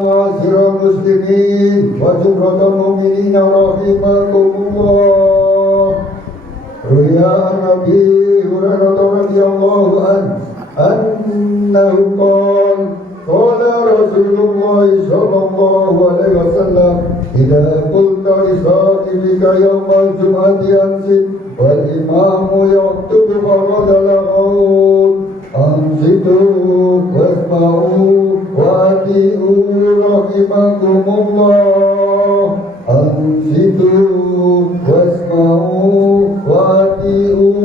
معاشر المسلمين وزمرة المؤمنين رحمكم الله. روي عن أبي هريرة رضي الله عنه أنه قال قال رسول الله صلى الله عليه وسلم إذا قلت لصاحبك يوم الجمعة أنصت والإمام يخطب فقد لغوت أنصتوا واسمعوا وأطيعوا رحمكم الله. أنصتوا واسمعوا وأطيعوا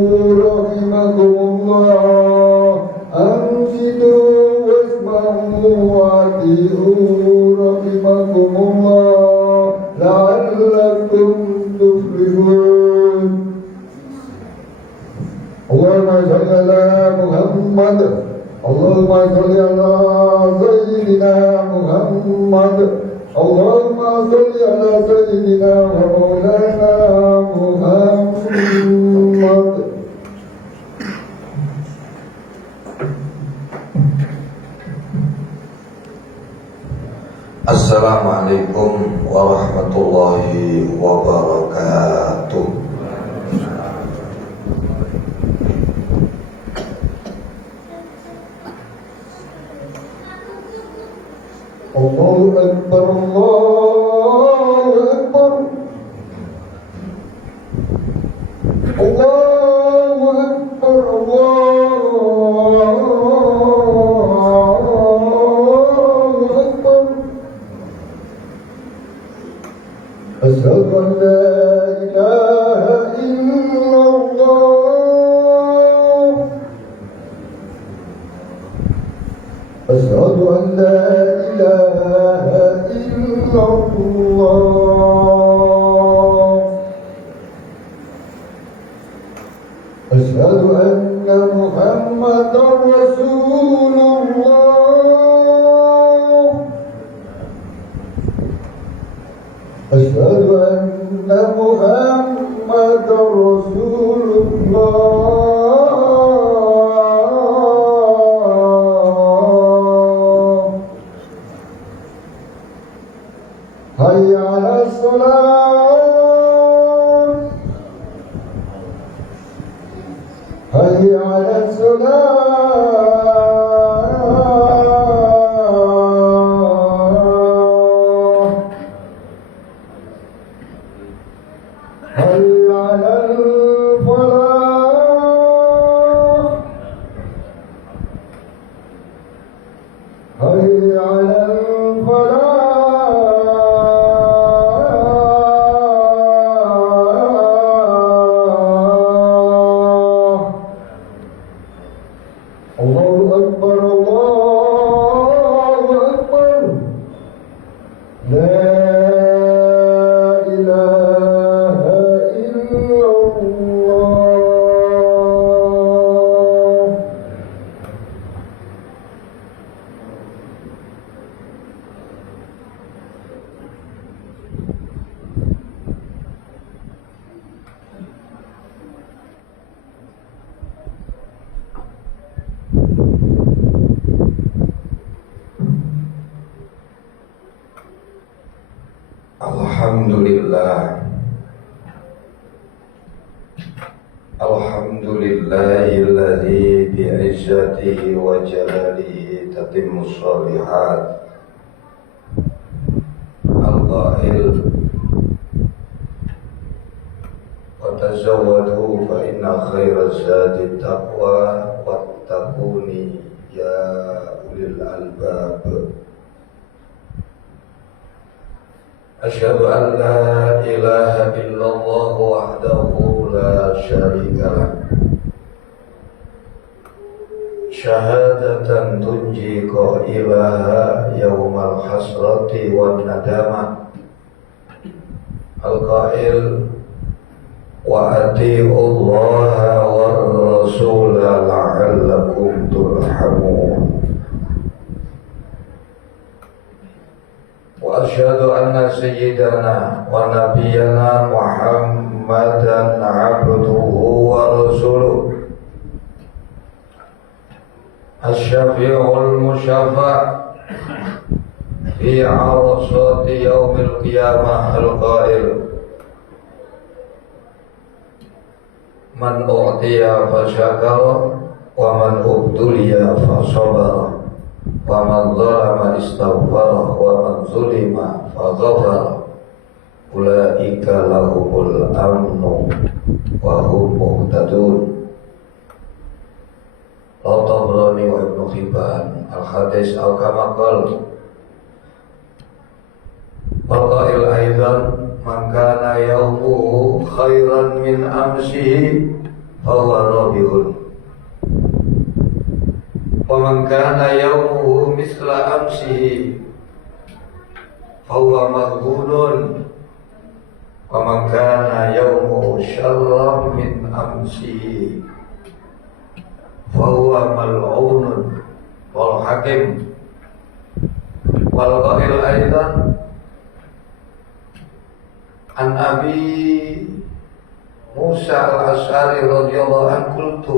رحمكم الله. أنصتوا واسمعوا وأطيعوا رحمكم الله لعلكم تفلحون. اللهم صل على محمد. اللهم صل على سيدنا محمد. اللهم صل على سيدنا ومولانا محمد. Assalamualaikum warahmatullahi wabarakatuh. Allahu Akbar, Allahu Akbar, Allahu Akbar, Allahu Akbar. Asyhadu an la ilaha illallah. Asyhadu an la ilaha illallah. Asyhadu anna Muhammadar Rasulullah. Asyhadu anna Muhammadar Rasulullah. Hayya 'alas salat. Hayya 'alas salat. Hayya 'alal falah. Hayya 'alal falah. Allahu Akbar, Allahu Akbar. La ilaha illallah. Alhamdulillah. Alhamdulillahilladzi bi'izzatihi wa jalalihi tatimmu shalihat. Al-qail wa tazawwadu fa inna khairaz zadi taqwa wattaquni ya ulil albab. Asyhadu an la ilaha illallah wahdahu la syarika lah. Syahadatan tunji qailaha yaumal hasrati wan nadamah. Al-qail wa atiullaha war rasula la'allakum turhamun. Wa asyhadu anna sayyidana wa nabiyyana Muhammadan abduhu wa rasuluh asy-syafi'ul musyaffa' في عرصات يوم القيامة القائل من أعطي فشكر ومن ابتلي فصبر ومن ظلم استغفر ومن ظلم فغفر أولئك لهم الأمن وهم مهتدون. Rawahu Tabrani wa Ibnu Hibban al-hadis aw kama qala Al-qail aidan man kana yawmuhu khairan min amsihi fahuwa rabihun wa man kana yawmuhu misla amsihi fahuwa maghbunun wa man kana yawmuhu syarran min amsihi fahuwa mal'unun wal hakim wal qail aidan an Abi Musa al-Asy'ari radhiyallahu anhu qultu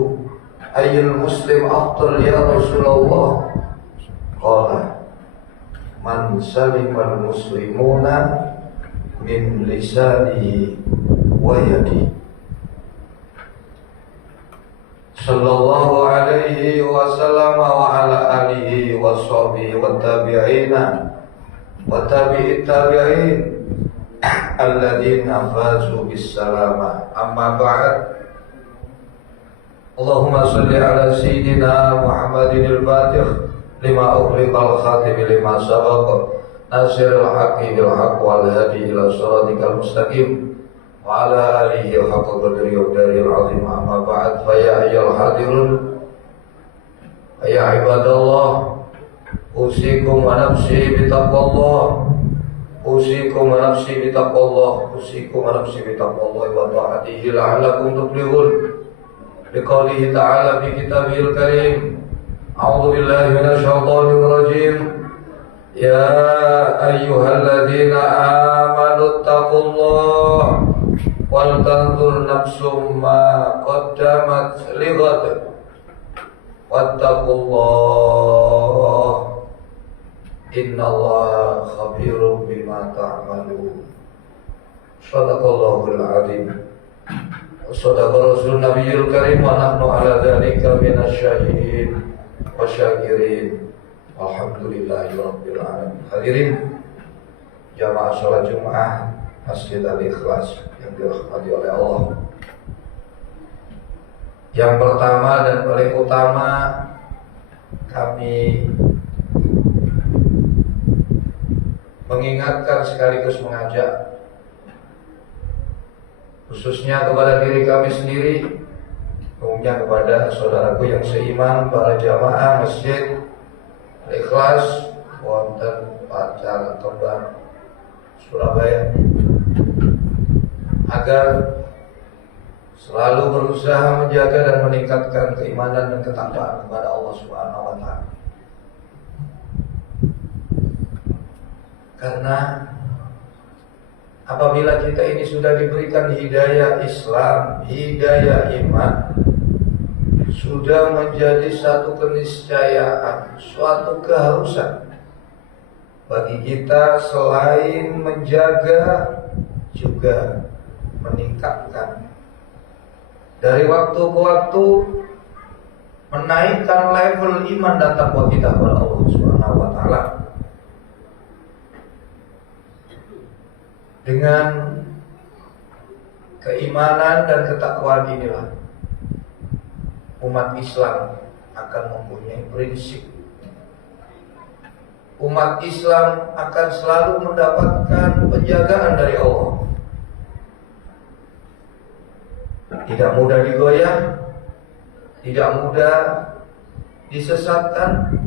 ayyul muslim afdal ya Rasulullah qala man salimal muslimuna min lisanihi wa yadihi sallallahu alaihi wasallam wa ala alihi wa sahbihi wa tabi'ina wa tabi'it tabi'in alladzina fazu bis salama amma ba'd. Allahumma salli ala sayyidina Muhammadin al-Fatih lima ughliqal khatim lima sabaq nasiril haqqi bil haqq wal hadi ila siratikal mustaqim wa ala alihi haqqa qadri wa daril azim amma ba'd. Fa ya ayyuhal hadirun ya ibadallah usikum wa nafsi bitaqwallah usikum wa nafsi bitaqwallah usikum wa nafsi bitaqwallah wa ta'atihi la'allakum tuflihun biqaulihi ta'ala fi kitabihil karim a'udzu billahi minasy syaithanir rajim ya ayyuhalladzina amanu taqullaha wal tanzur nafsum ma qaddamat lighad wattaqullah innallaha khabirum bima ta'malun. Shadaqallahul azim wa shadaqa rasul nabiyul karim wa nahnu ala dzalika minasyahidin wa syakirin walhamdulillahi rabbil alamin. Hadirin jamaah salat Jumat Masjid Al-Ikhlas yang dirahmati oleh Allah. Yang pertama dan paling utama, kami mengingatkan sekaligus mengajak khususnya kepada diri kami sendiri, umumnya kepada saudaraku yang seiman, para jamaah Masjid Al-Ikhlas wonten Pacar Kembang Surabaya, agar selalu berusaha menjaga dan meningkatkan keimanan dan ketakwaan kepada Allah Subhanahu wa taala. Karena apabila kita ini sudah diberikan hidayah Islam, hidayah iman, sudah menjadi satu keniscayaan, suatu keharusan bagi kita selain menjaga juga meningkatkan dari waktu ke waktu, menaikkan level iman dan takwa kita kepada Allah Subhanahu wa taala. Dengan keimanan dan ketakwaan inilah umat Islam akan mempunyai prinsip. Umat Islam akan selalu mendapatkan penjagaan dari Allah. Tidak mudah digoyah, tidak mudah disesatkan,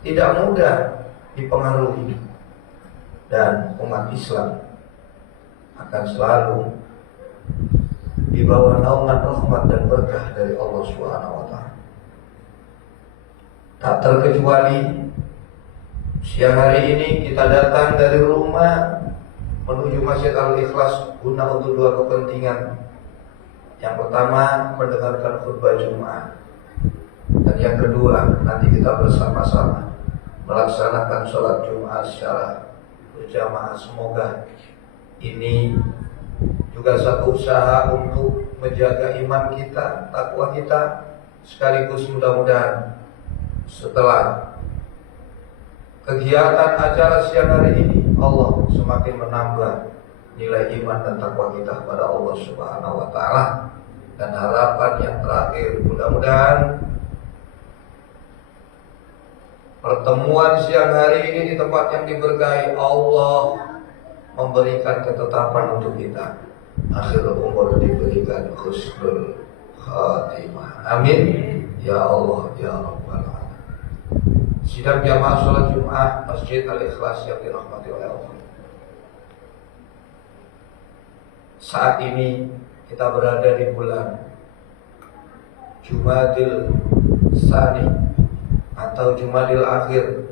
tidak mudah dipengaruhi. Dan umat Islam akan selalu di bawah naungan rahmat dan berkah dari Allah Subhanahu wa taala. Tak terkecuali siang hari ini kita datang dari rumah menuju Masjid Al-Ikhlas guna untuk dua kepentingan. Yang pertama, mendengarkan khutbah Jumat, dan yang kedua, nanti kita bersama-sama melaksanakan sholat Jumat secara berjamaah. Semoga ini juga satu usaha untuk menjaga iman kita, takwa kita, sekaligus mudah-mudahan setelah kegiatan acara siang hari ini Allah semakin menambah nilai iman dan takwa kita kepada Allah Subhanahu wa taala. Dan harapan yang terakhir, mudah-mudahan pertemuan siang hari ini di tempat yang diberkahi Allah memberikan ketetapan untuk kita, akhir umur diberikan husnul khatimah. Amin ya Allah ya Rabbal alamin. Sidang jamaah sholat Jumat Masjid Al-Ikhlas yang dirahmati oleh Allah. Saat ini kita berada di bulan Jumadil Tsani atau Jumadil Akhir.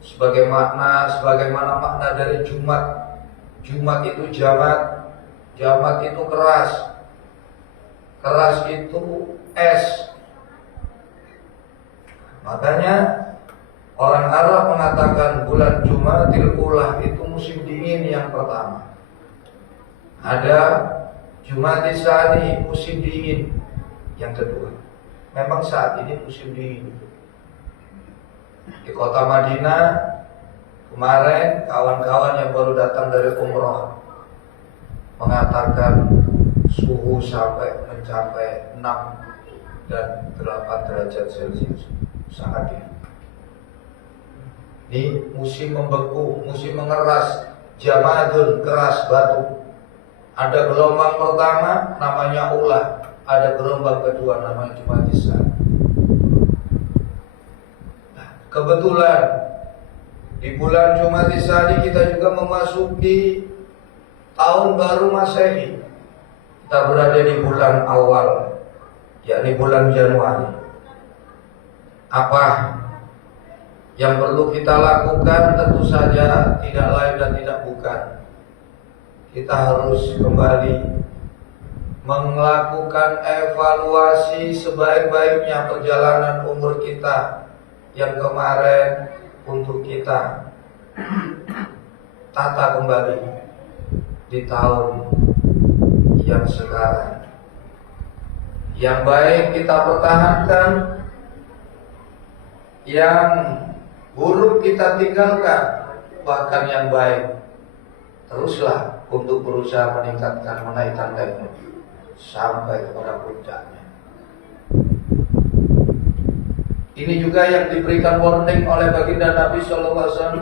Sebagaimana makna dari Jumat. Jumat itu jamat. Jamat itu keras. Keras itu es. Makanya orang Arab mengatakan bulan Jumadil Ula itu musim dingin yang pertama. Ada Jumadil Tsani musim dingin yang kedua. Memang saat ini musim dingin. Di kota Madinah kemarin kawan-kawan yang baru datang dari umroh mengatakan suhu sampai mencapai 6 dan 8 derajat Celcius. Sangat dingin. Ini musim membeku, musim mengeras, jamadun, keras batu. Ada gelombang pertama namanya ulah, ada gelombang kedua namanya Jumadil Tsani. Kebetulan di bulan Jumadil Tsani kita juga memasuki tahun baru Masehi. Kita berada di bulan awal, yakni bulan Januari. Apa yang perlu kita lakukan? Tentu saja tidak lain dan tidak bukan, kita harus kembali melakukan evaluasi sebaik-baiknya perjalanan umur kita yang kemarin untuk kita tata kembali di tahun yang sekarang. Yang baik kita pertahankan, yang buruk kita tinggalkan, bahkan yang baik teruslah untuk berusaha meningkatkan, menaikkan level sampai kepada puncaknya. Ini juga yang diberikan warning oleh baginda Nabi SAW,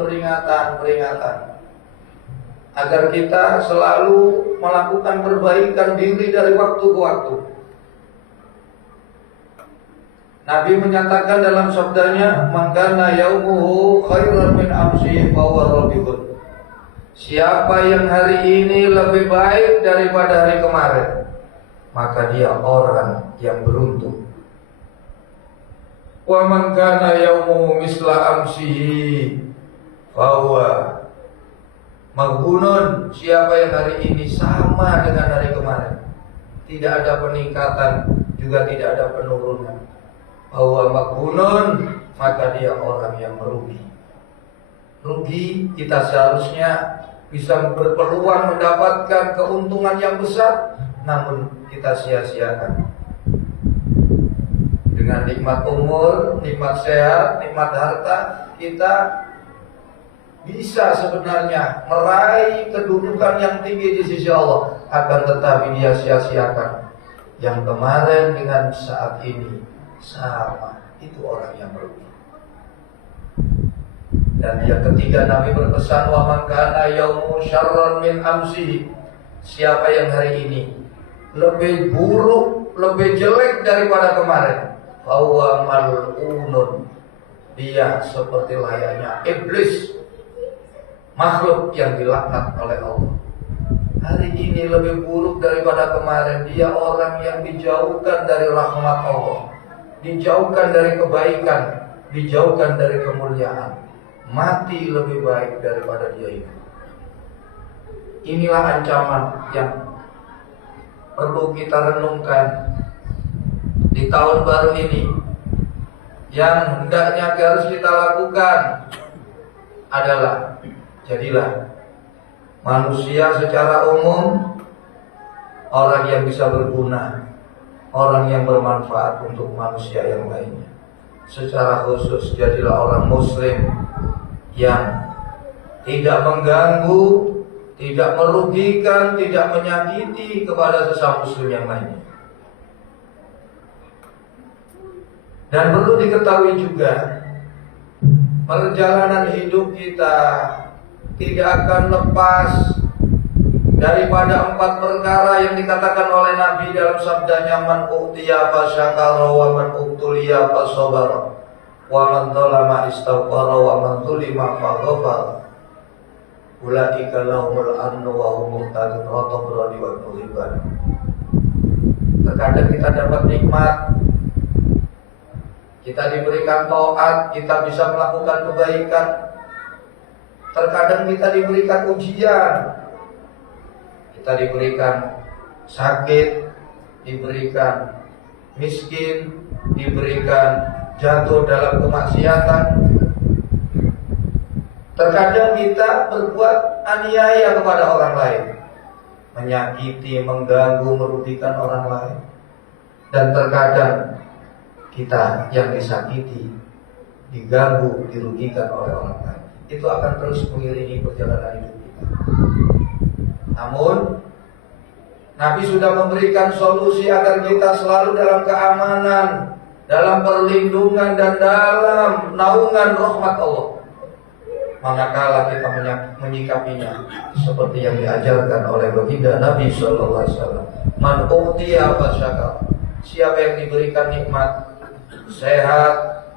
peringatan agar kita selalu melakukan perbaikan diri dari waktu ke waktu. Nabi menyatakan dalam sabdanya, "Man kana yaumuhu khairan min amsihi fa huwa rabihun." Siapa yang hari ini lebih baik daripada hari kemarin, maka dia orang yang beruntung. Wa man kana yaumuhu misla amsihi fa huwa maghbunun. Siapa yang hari ini sama dengan hari kemarin, tidak ada peningkatan juga tidak ada penurunan, bahwa maghbunun, maka dia orang yang merugi. Rugi, kita seharusnya bisa berpeluang mendapatkan keuntungan yang besar, namun kita sia-siakan. Dengan nikmat umur, nikmat sehat, nikmat harta, kita bisa sebenarnya meraih kedudukan yang tinggi di sisi Allah. Akan tetapi dia sia-siakan. Yang kemarin dengan saat ini sama, itu orang yang merugi. Dan yang ketiga, Nabi berpesan, wa man kana yaumu syarran min amsihi. Siapa yang hari ini lebih buruk, lebih jelek daripada kemarin, bahwa mal'unun, dia seperti layaknya iblis, makhluk yang dilaknat oleh Allah. Hari ini lebih buruk daripada kemarin, dia orang yang dijauhkan dari rahmat Allah, dijauhkan dari kebaikan, dijauhkan dari kemuliaan. Mati lebih baik daripada dia hidup. Inilah ancaman yang perlu kita renungkan di tahun baru ini, yang hendaknya harus kita lakukan adalah jadilah manusia secara umum orang yang bisa berguna, orang yang bermanfaat untuk manusia yang lainnya. Secara khusus jadilah orang muslim yang tidak mengganggu, tidak merugikan, tidak menyakiti kepada sesama muslim yang lainnya. Dan perlu diketahui juga, perjalanan hidup kita tidak akan lepas daripada 4 perkara yang dikatakan oleh Nabi dalam sabdanya, man u'tiya fasyakara wa man ubtuliya fasabara wa man dzalama istaghfara wa man dzulima faghfara ulaika lahumul amnu wa hum muhtadun wa tabrani wa nuhiban. Terkadang kita dapat nikmat, kita diberikan taat, kita bisa melakukan kebaikan. Terkadang kita diberikan ujian, kita diberikan sakit, diberikan miskin, diberikan jatuh dalam kemaksiatan. Terkadang kita berbuat aniaya kepada orang lain, menyakiti, mengganggu, merugikan orang lain. Dan terkadang kita yang disakiti, diganggu, dirugikan oleh orang lain. Itu akan terus mengiringi perjalanan hidup kita. Namun Nabi sudah memberikan solusi agar kita selalu dalam keamanan, dalam perlindungan dan dalam naungan rahmat Allah. Manakala kita menyikapinya seperti yang diajarkan oleh baginda Nabi sallallahu alaihi wasallam. Man u'tiya fasyakara. Siapa yang diberikan nikmat sehat,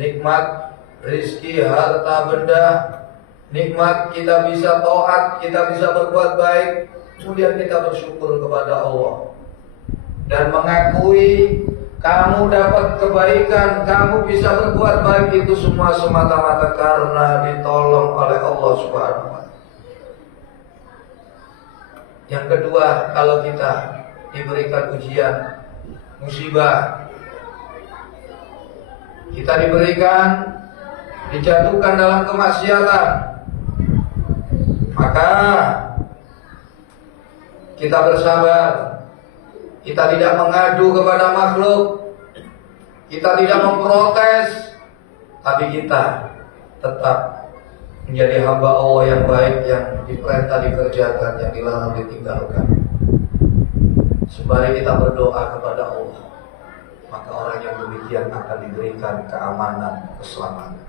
nikmat rizki, harta benda, nikmat kita bisa taat, kita bisa berbuat baik, kemudian kita bersyukur kepada Allah dan mengakui kamu dapat kebaikan, kamu bisa berbuat baik, itu semua semata-mata karena ditolong oleh Allah Subhanahu wa Ta'ala. Yang kedua, kalau kita diberikan ujian, musibah, kita diberikan, dijatuhkan dalam kemaksiatan, maka kita bersabar. Kita tidak mengadu kepada makhluk, kita tidak memprotes, tapi kita tetap menjadi hamba Allah yang baik, yang diperintah dikerjakan, yang dilarang ditinggalkan. Sembari kita berdoa kepada Allah, maka orang yang demikian akan diberikan keamanan, keselamatan.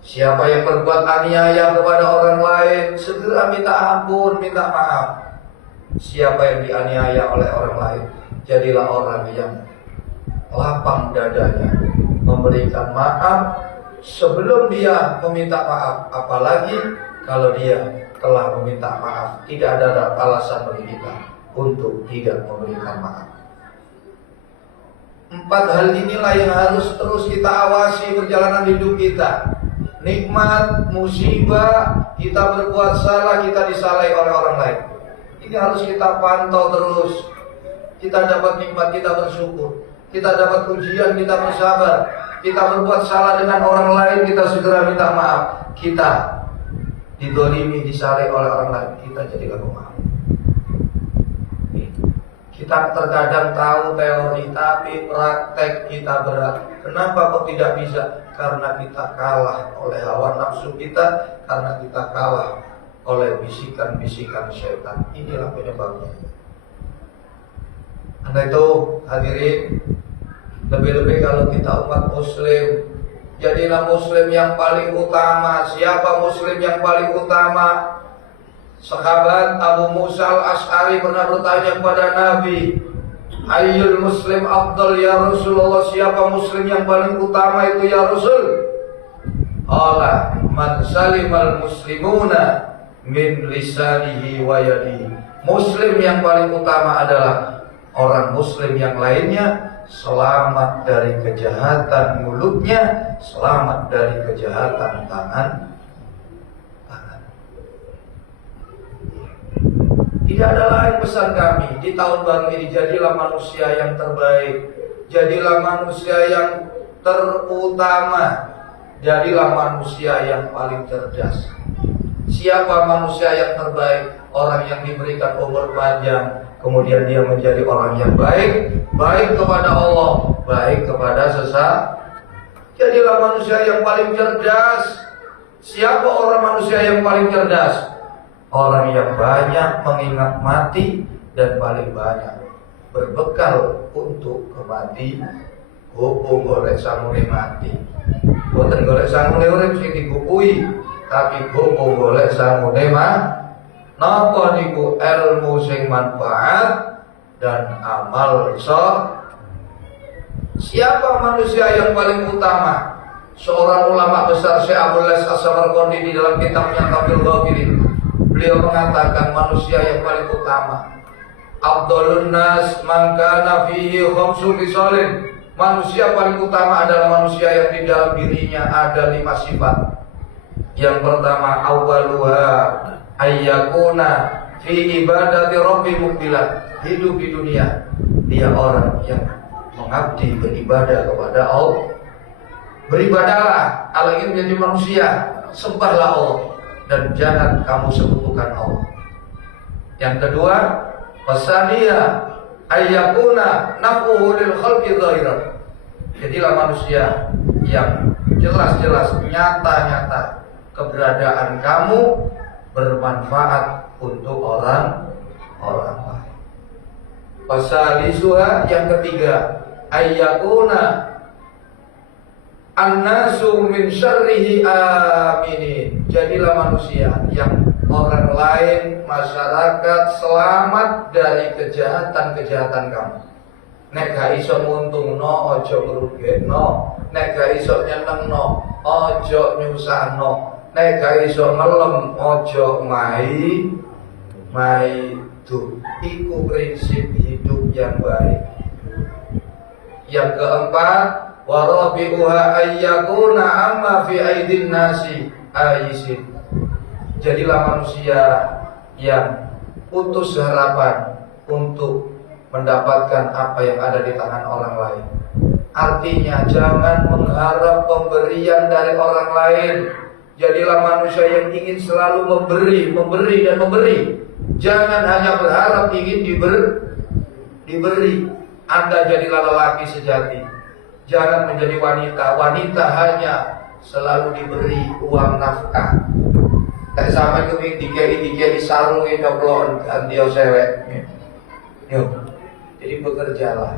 Siapa yang berbuat aniaya kepada orang lain, segera minta ampun, minta maaf. Siapa yang dianiaya oleh orang lain, jadilah orang yang lapang dadanya, memberikan maaf sebelum dia meminta maaf. Apalagi kalau dia telah meminta maaf, tidak ada alasan bagi kita untuk tidak memberikan maaf. 4 hal inilah yang harus terus kita awasi perjalanan hidup kita. Nikmat, musibah, kita berbuat salah, kita disalahi oleh orang lain. Ini harus kita pantau terus. Kita dapat nikmat, kita bersyukur. Kita dapat ujian, kita bersabar. Kita berbuat salah dengan orang lain, kita segera minta maaf. Kita didolimi, disalahi oleh orang lain, kita jadilah pemaaf. Kita terkadang tahu teori, tapi praktek kita berat. Kenapa kok tidak bisa? Karena kita kalah oleh hawa nafsu kita, karena kita kalah oleh bisikan-bisikan syaitan. Inilah penyebabnya. Karena itu hadirin, lebih-lebih kalau kita umat muslim, jadilah muslim yang paling utama. Siapa muslim yang paling utama? Sahabat Abu Musa al-Ash'ari pernah bertanya kepada Nabi, ayyul muslim afdal ya Rasulullah, siapa muslim yang paling utama itu ya Rasul? Qala man salimal muslimuna min lisanihi wa yadihi. Muslim yang paling utama adalah orang muslim yang lainnya selamat dari kejahatan mulutnya, selamat dari kejahatan tangan. Tidak ada lain pesan kami di tahun baru ini, jadilah manusia yang terbaik, jadilah manusia yang terutama. Jadilah manusia yang paling cerdas. Siapa manusia yang terbaik? Orang yang diberikan umur panjang, kemudian dia menjadi orang yang baik, baik kepada Allah, baik kepada sesama. Jadilah manusia yang paling cerdas. Siapa orang manusia yang paling cerdas? Orang yang banyak mengingat mati dan paling banyak berbekal untuk kematian. Gopo golek sangune mati. Boten golek sangune urip sing digupui, tapi gopo golek sangune mati. Napa niku ilmu sing manfaat dan amal saleh. Siapa manusia yang paling utama? Seorang ulama besar Syekh Abdul Latif As-Samarqandi di dalam kitabnya Tafsirul Ghafirin, beliau mengatakan manusia yang paling utama, Abdulun nas man kana fihi khamsu khisalin. Manusia paling utama adalah manusia yang di dalam dirinya ada 5 sifat. Yang pertama, awwaluha ayyakuna fi ibadati rabbi mukbilan. Hidup di dunia, dia orang yang mengabdi beribadah kepada Allah. Beribadahlah, Allah ingin menjadi manusia, sembahlah Allah dan jangan kamu sekutukan Allah. Yang kedua, wasaniya ayyakuna naf'uhu lil khalqi dhahiran. Jadilah manusia yang jelas-jelas nyata-nyata keberadaan kamu bermanfaat untuk orang lain. Wasalisuha, yang ketiga, ayyakuna annasu min syarrihi aminin. Jadilah manusia yang orang lain, masyarakat selamat dari kejahatan-kejahatan kamu. Nek gak iso nguntungno, ojo ngrugekno. Nek gak iso nyenengno, ojo nyusahno. Nek gak iso ngelem, ojo mai itu. Iku prinsip hidup yang baik. Yang keempat, warabi'uha ayyakuna amma fi aidin nasi ayisin. Jadilah manusia yang putus harapan untuk mendapatkan apa yang ada di tangan orang lain. Artinya jangan mengharap pemberian dari orang lain. Jadilah manusia yang ingin selalu memberi dan memberi. Jangan hanya berharap ingin diberi. Anda jadilah lelaki sejati. Jangan menjadi wanita. Wanita hanya selalu diberi uang nafkah. Tak sampai keping dikei sarung nyoblon ganti sewek. Yuk. Jadi bekerjalah.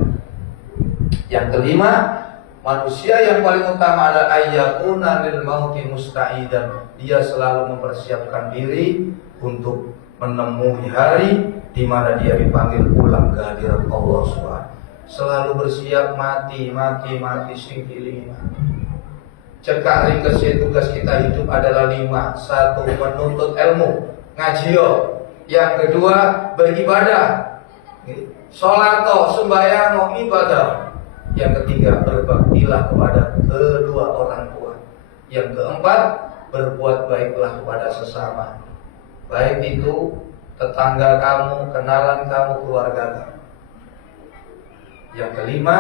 Yang kelima, manusia yang paling utama adalah ayyakuna lil mauti musta'idan. Dia selalu mempersiapkan diri untuk menemui hari di mana dia dipanggil pulang ke hadirat Allah SWT. Selalu bersiap mati sing pilih mati. Cekak ringkes tugas kita hidup adalah 5. 1. Menuntut ilmu, ngajio. Yang kedua, beribadah. Sholato, sembahyang, ibadah. Yang ketiga, berbaktilah kepada kedua orang tua. Yang keempat, berbuat baiklah kepada sesama. Baik itu tetangga kamu, kenalan kamu, keluarga kamu. Yang kelima,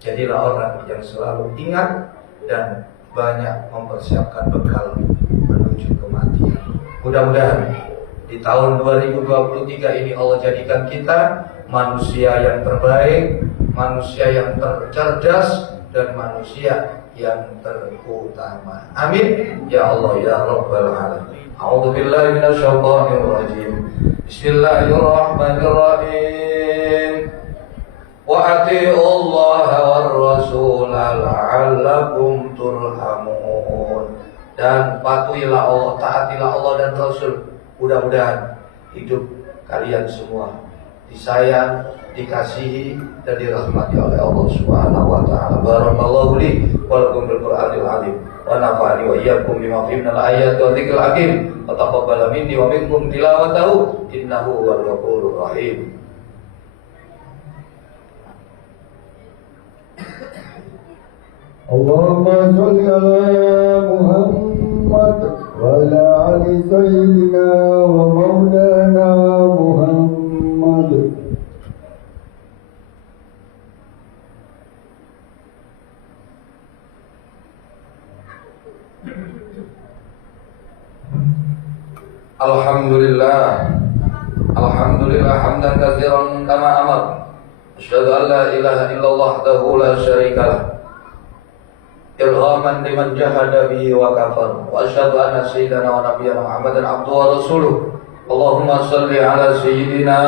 jadilah orang yang selalu ingat dan banyak mempersiapkan bekal menuju kematian. Mudah-mudahan di tahun 2023 ini Allah jadikan kita manusia yang terbaik, manusia yang tercerdas, dan manusia yang terutama. Amin ya Allah ya Rabbal Alamin. A'udzubillahi minasyaitonir rajim. Bismillahirrahmanirrahim. Wa atiullaha war rasula la'allakum turhamun. Dan patuhilah Allah, taatilah Allah dan Rasul. Mudah-mudahan hidup kalian semua disayang, dikasihi, dan dirahmati oleh Allah Subhanahu wa taala. Barakallahu li wa lakum bil Qur'anil azim wa nafa'ani wa iyyakum bima fihi minal ayati wa dzikril hakim. Wa taqabbal minni wa minkum tilawatahu innahu huwal ghafurur rahim. Allahumma sholli ala Muhammad wa ala ali sayyidina wa maulana Muhammad. Alhamdulillah hamdan katsiran kama amar. Asyhadu an la ilaha illallah wahdahu la syarika lah. Irghaman liman jahada bihi wa kafar. Wa asyhadu anna sayyidana wa nabiyyana Muhammadan abduhu wa rasuluh. Allahumma salli ala sayyidina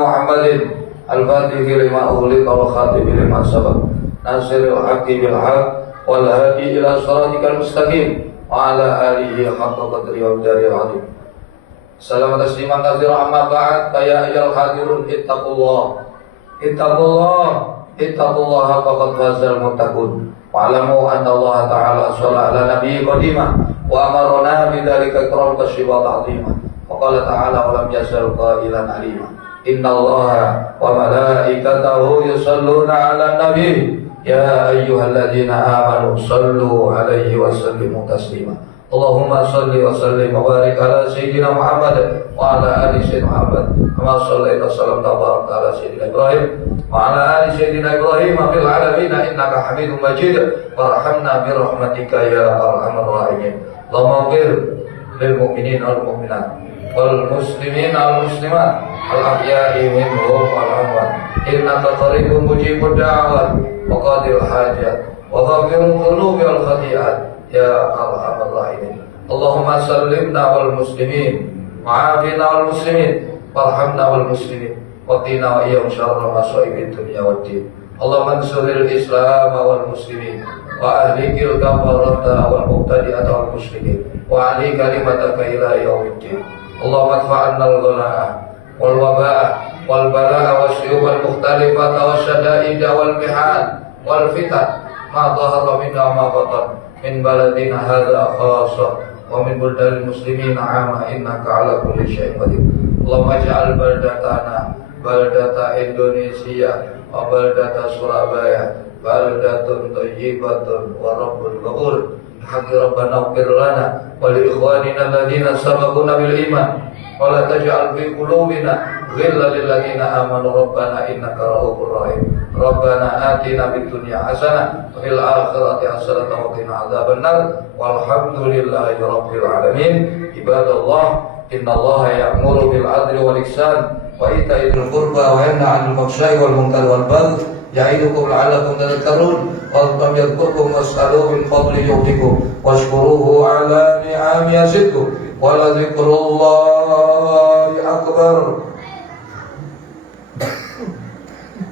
Muhammadin al-fatihi lima ughliqa wal khatimi lima sabaq. Nasiril haqqi bil haqq wal hadi ila siratikal mustaqim wa ala alihi haqqa qadri wa miqdaril azim. Salam tasliman katsiran amma ba'd. Ya ayyuhal hadirun ittaqullah faqad fazal muttaqun. Wa'lamu anna Allah ta'ala shalla ala nabiyyi qadimah wa amarna bidzalika ikram tashiba ta'zima. Wa qala ta'ala wa lam yasal qailan alima. Innallaha wa malaikatahu yusalluna 'alan nabi. Ya ayyuhalladzina amanu sallu 'alaihi wa sallimu taslima. Allahumma salli wa sallim wa barik ala sayyidina Muhammad wa ala ali sayyidina Muhammad kama shallaita wa sallamta wa barakta ala sayyidina Ibrahim wa ala ali sayyidina Ibrahim fil alamin innaka Hamidum Majid. Warhamna bi rahmatika ya arhamar rahimin. Allahumma ighfir lil mu'minin wal mu'minat wal muslimin wal muslimat al ahya'i minhum wal amwat innaka qaribun mujibud da'wat wa qadil hajat wa ghafirul dhunubi wal khati'at ya arhamar rahimin. Allahumma sallimna wal muslimin wa'afina wal muslimin warhamna wal muslimin wa qina wa iyam syarra masaibid dunya waddin. Allahumma ansuril islam wal muslimin wa ahlikil kafarata wal mubtadi'ata wal musyrikin wa ahli kalimataka ila yaumiddin. Allahumma adfa'anna al-ghalaa wal wabaa wal balaa wasyu'ub al mukhtalifata wasyada'ida wal mihan wal fitan ma dhahara minna ma batan min baladina hadza khassa wa min buldal muslimin 'amma innaka 'ala kulli syai'in qadir. Allahumma ij'al baldatana baldata Indonesia wa baldata Surabaya baldatun thayyibatun wa rabbul ghafur. Haqqi rabbana ighfir lana wa li ikhwanina alladhina sabaquna bil iman wa la taj'al fi qulubina ghillan lil ladzina amanu rabbana innaka ra'ufur rahim. Rabbana atina fid dunya hasanah wa fil akhirati hasanah wa qina adzabannar. Walhamdulillahi rabbil alamin. Ibadallah, innallaha ya'muru bil 'adli wal ihsan wa ita'i dzil qurba wa yanha 'anil fahsya'i wal munkari wal baghi ya'idukum la'allakum tadhakkarun. Wa yadhkurkum was'alu min fadli yu'tikum washkuruhu 'ala ni'ami yazidkum wa la dzikrullahi akbar.